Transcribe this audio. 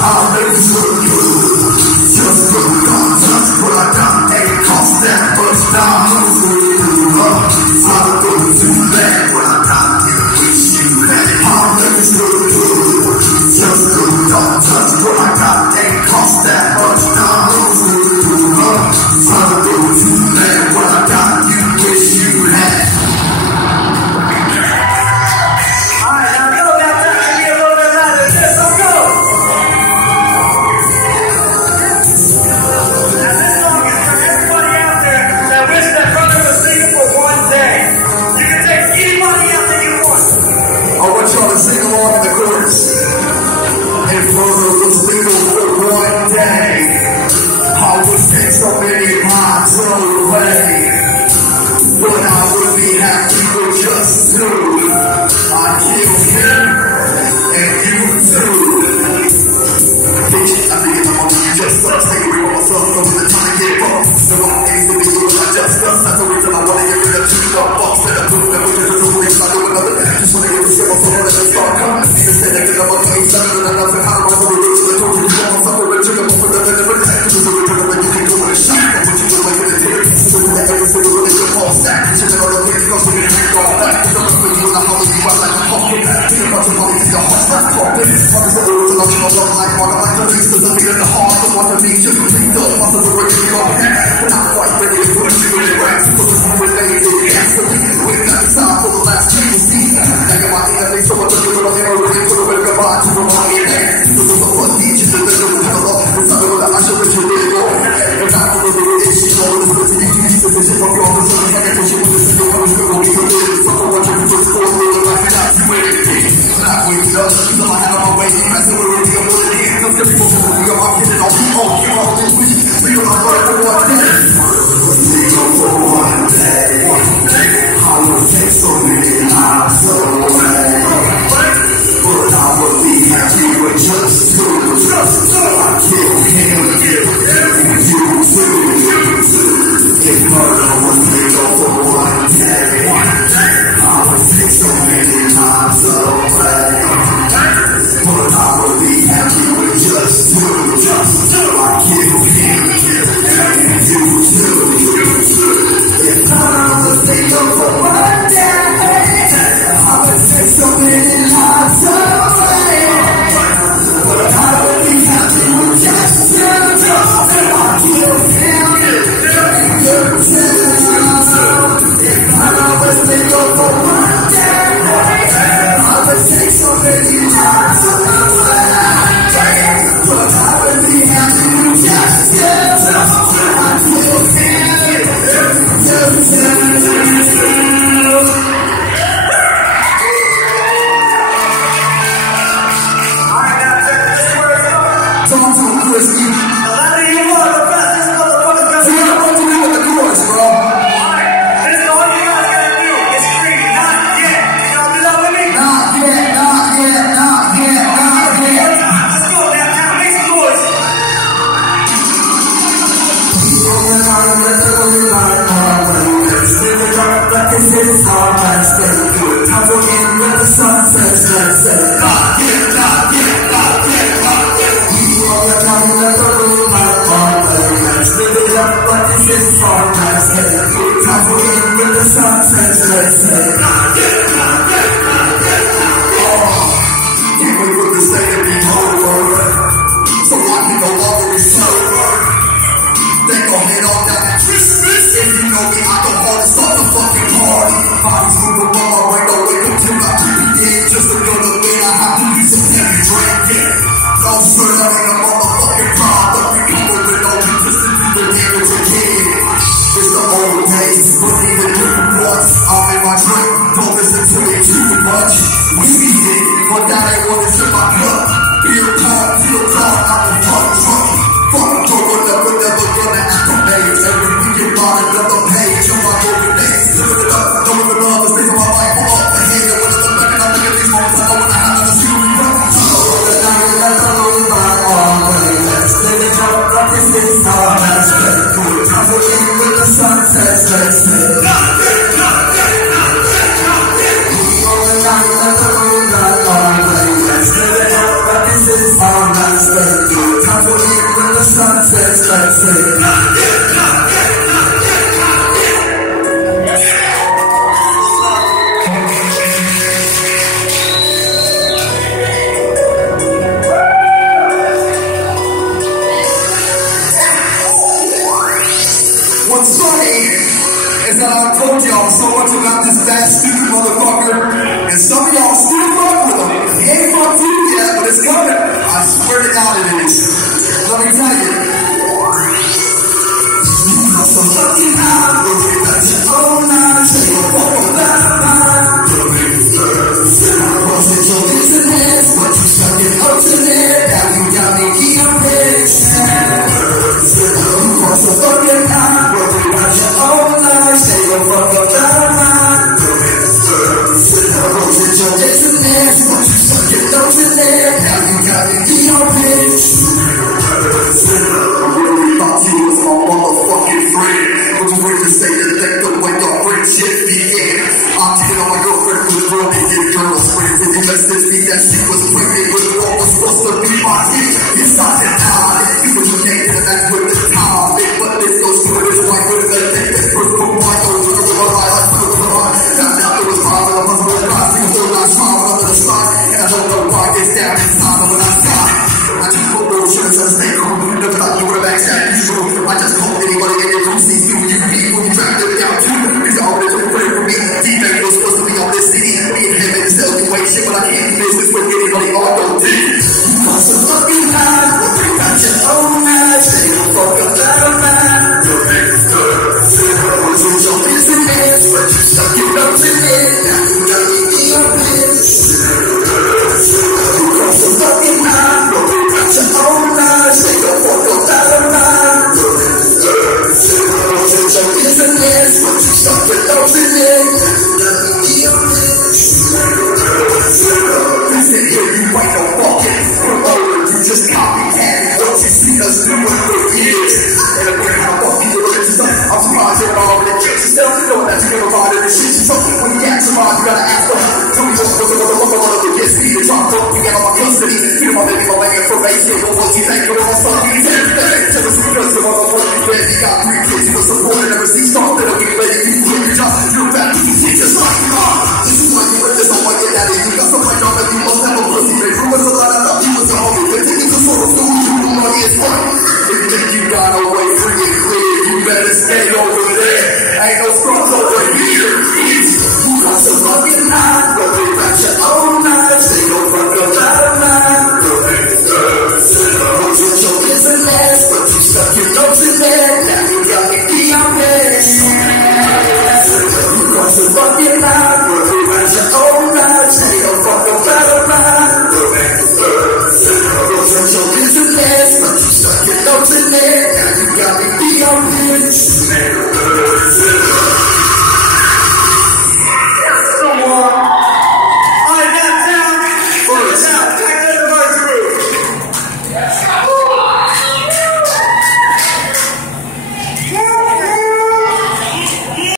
I'll make this look good. Just look much of money is your heart. That's all business. Money's the rules and I'm gonna love like one of my dreams. There's a big in the heart. The one that means just between the muscles of working in your head. We're not quite ready to push you in the racks. So this is related. Absolutely. We've got the time for the last few seasons. Like my enemy, so much of you will never really put away the mind to remind me that this is the one teaches the middle of the love. It's not that I should let you really go. It's not the way it is. She's always listening to you. This is what you're always listening to. I can push you with this. You're always going to be a little. So what you do is for a little life. You're not too anything. Not waking up. So I had on my way. I'm messing with it. I'm with it. Some people say, well, you're not getting all the old. You're all this week. So you're not running for one day. For one day. I will take so many lives away. But I would be happy with just two. I kill him. And you too. If murder was legal for one day, I would take so many lives away. But I would be happy with just two. I kill him. And you too. If murder was legal for one day, I would take so many lives away. But I would be happy with just two. I kill him. If murder was legal for one day, I would take so many lives away. But I would be happy with just two. I kill him. It's hard to stay good. Time to end with the sunset. We all the time let the room out all day. Let's live it up, but this is hard to stay good. Time to end with the sunset. Can't wait for this day to be over, so I can no longer be sober. They gon' hate on that Christmas. If you know me, I can hold it, start the fucking party. Bodies moving on my way, don't wake up till my creepy in. Just another way I have to do some heavy drinking. No sir, that ain't a motherfucking problem. We come over and all resistant to the damage again. It's the old days, but even different once. I'm in my drink, don't listen to it too much. We see it, but that ain't what is in my cup. Beer pong, feel dark, I'm a fuck drunk. Fucking door, never gonna acclimate. Every weekend, on another page of my golden days. Living it up, don't even love the things of my life. I'm off the head, and when I'm back and I look at these moments, I know when I have to see me run. So the night, let the moon burn all day. Let's live it up, like this is hard. Let's get good. Time to end with the sunset. Let's live it up. On the night, let the moon burn all day. Let's live it up, like this is hard. Let's get good. Time to end with the sunset. Let's live it up. What's funny is that I told y'all so much about this bad, stupid motherfucker, and some of y'all still fuck with him. He ain't fucked you yet, but it's coming. I swear to God it is. Let me tell you. You so fucking high, don't get that shit all night. Say you're fucking bad. I was in your business, but you stuck it up to there. Now you got me here, bitch. You are so fucking high. Say you're fucking bad. I was in your business, but you stuck it up to there. Now you got me here, bitch. I really thought you was my motherfucking friend. But you wait to say that the way your friendship began. I'm cheating on my girlfriend with a girl that did girls friends. And you messaged me that she was pregnant with what was supposed to be my kid. It's not that hard. You were your name and that's with the time. But this goes to this white with the thing that's first boom, white goes to the right, like found out it was fine, but I wasn't really rising, still not smiling under the sun. book, we get on my custody. You know my baby, my man, information. But what you think, you're on my son, you can't do that. Tell us because you're on the one, you barely got 3 kids. You was supported, never see something that'll get ready. You quit your job, you're back to shit just like you are. This is like you with this, I want your daddy. You got some right on that you must have a pussy. They ruin a lot of love, you was a homie. But take it to sort of food, you know money is fun. If you think you got away free and clear, you better stay over there. Ain't no scrubs over here. You got some fucking hot, but they got your own knives. They don't fuck a lot of mine. Put your business, but you stuck your nose in there. Now you got me beyond this. You got some fucking hot, but they got your own knives. They don't fuck a lot of mine. Put your business, but you stuck your nose in there. Now you got me beyond this.